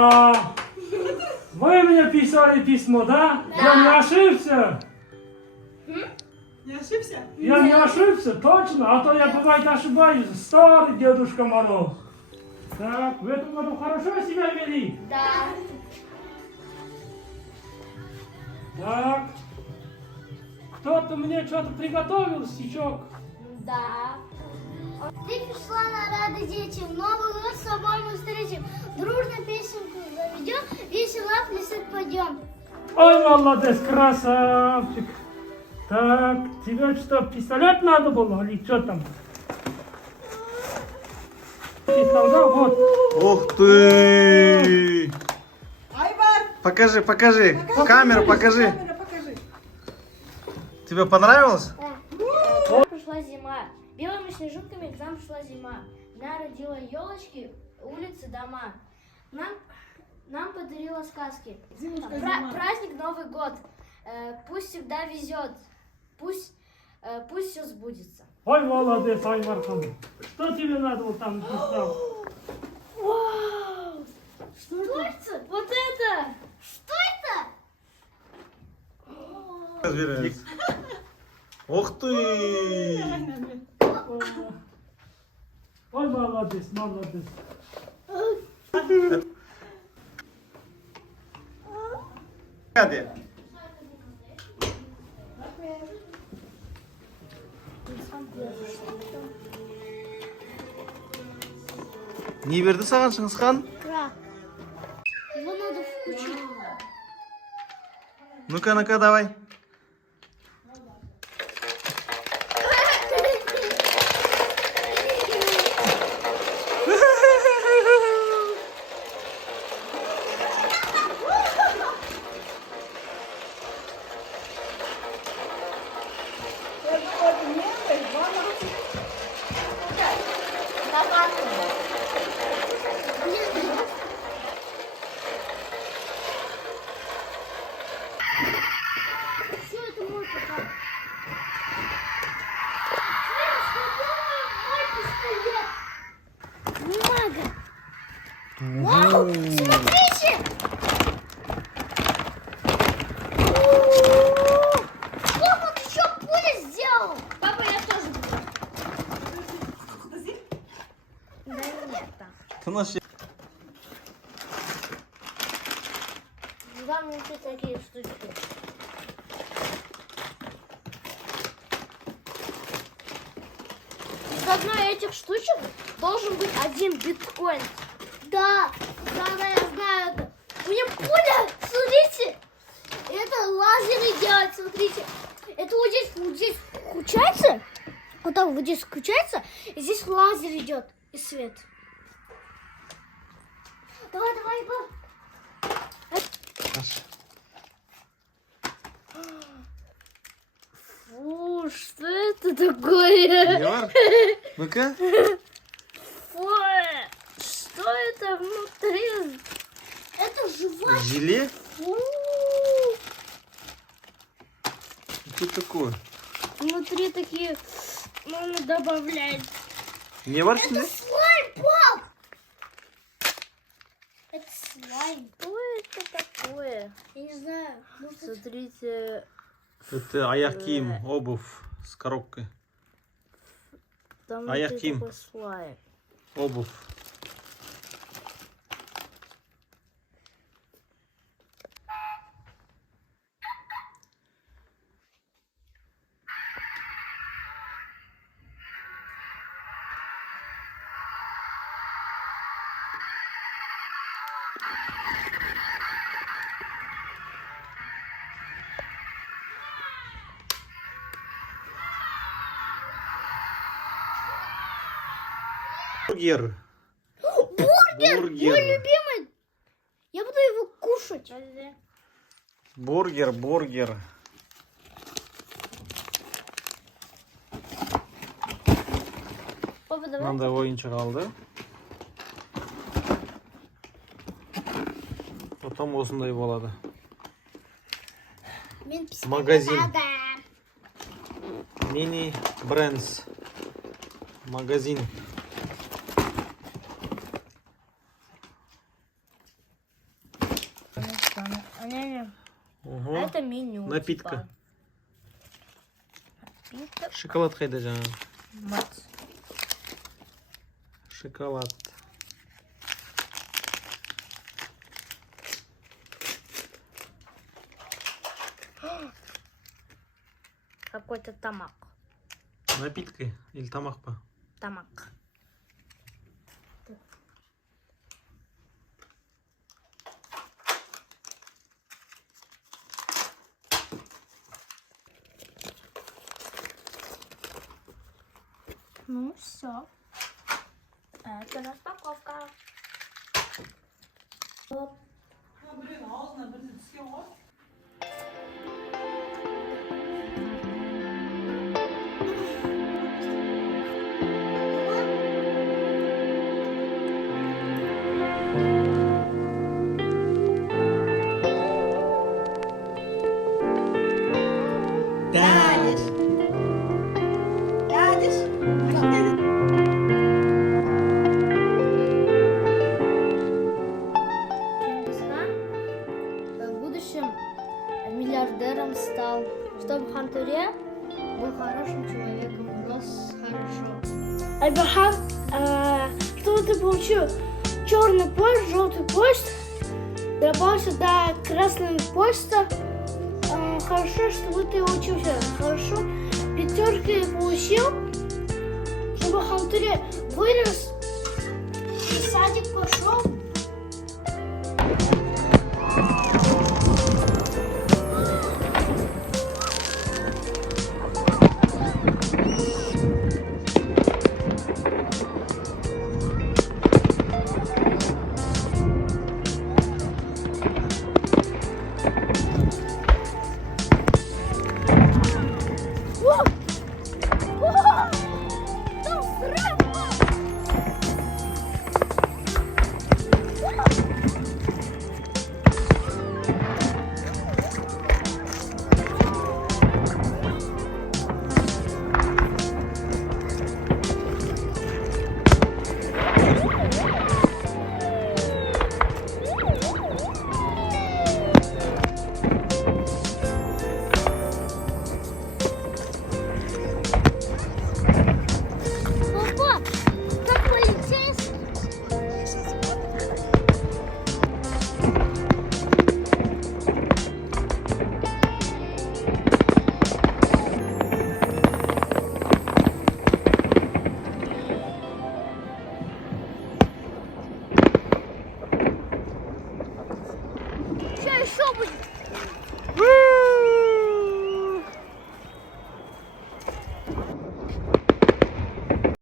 А, вы мне писали письмо, да? Я не ошибся? Не ошибся? Я не ошибся, точно? А то я бывает ошибаюсь. Старый Дедушка Мороз. Так, в этом году хорошо себя вели? Да. Так. Кто-то мне что-то приготовил, стишок. Да. Ты пришла на рады детям, Новый год с собой мы встретим, дружно песенку заведем, весело плясать пойдем. Ой, молодец, красавчик. Так, тебе что, пистолет надо было или что там? Пистолет, да, вот. Ух ты! Айвар! Покажи, покажи. В камеру покажи. Камера, покажи. Тебе понравилось? Пришла зима, белыми снежинками к нам пришла зима. Она родила елочки, улицы, дома. Нам подарила сказки. Зимушка, зима. Праздник Новый год. Пусть всегда везет. Пусть все сбудется. Ой, молодец, Айвархан. Что тебе надо вот там писал? Вау! Что это? Вот это! Что это? Разбираюсь. Ух ты! Ой, молодец, молодец. Hadi. Не берді саған Шыңғысхан? Крак. Его надо включить. Ну-ка, ну-ка, давай. Это вот мелкий, 12. Что это мой папа? Бумага. Вау, смотрите! Папа, ты что, пуля сделал? Папа, я тоже буду. Да нет, там. Ты наш... Там внутри такие штучки. Из одной этих штучек должен быть 1 биткоин. Да, да, я знаю это. У меня пуля, смотрите. Это лазеры делать, смотрите. Это вот здесь включается. Вот так вот здесь включается. И здесь лазер идет и свет. Давай, давай, Егор. Фу, что это такое? Егор, ну-ка. Фу, что это внутри? Это жвачка. Желе? Фу. Что такое? Внутри такие, можно добавлять. Не варь Это слайм, пап! Это слайм. Что это такое? Я не знаю. Может, Смотрите, Это аяқ киім, обувь с коробкой. там А я внутри Ким. такой слайм. Обувь. Бургер. бургер! Бургер. Мой любимый! Я буду его кушать. Бургер, бургер. Папа, давай. Мынандай ойыншық алды. Потом осындай болады. Мен писать Магазин. надо. Мини Брендс. Магазин. это меню. Напитка. типа. Напиток. Шоколад қайда жаңағы? Вот. Шоколад. Какой-то тамак. Напитки или тамақ па? Тамак. Ну все. Это распаковка. Оп. Блин, ağzına bir şey var. Дядиш. Дядиш. Чингисхан в будущем миллиардером стал, чтобы Хантуре был хорошим человеком, рос хорошо. Айбархан, чтобы ты получил черный поезд, желтый поезд, добавился до красного поезда, хорошо, чтобы ты учился хорошо, пятерки получил, чтобы Хантуре вырос, в садик пошел,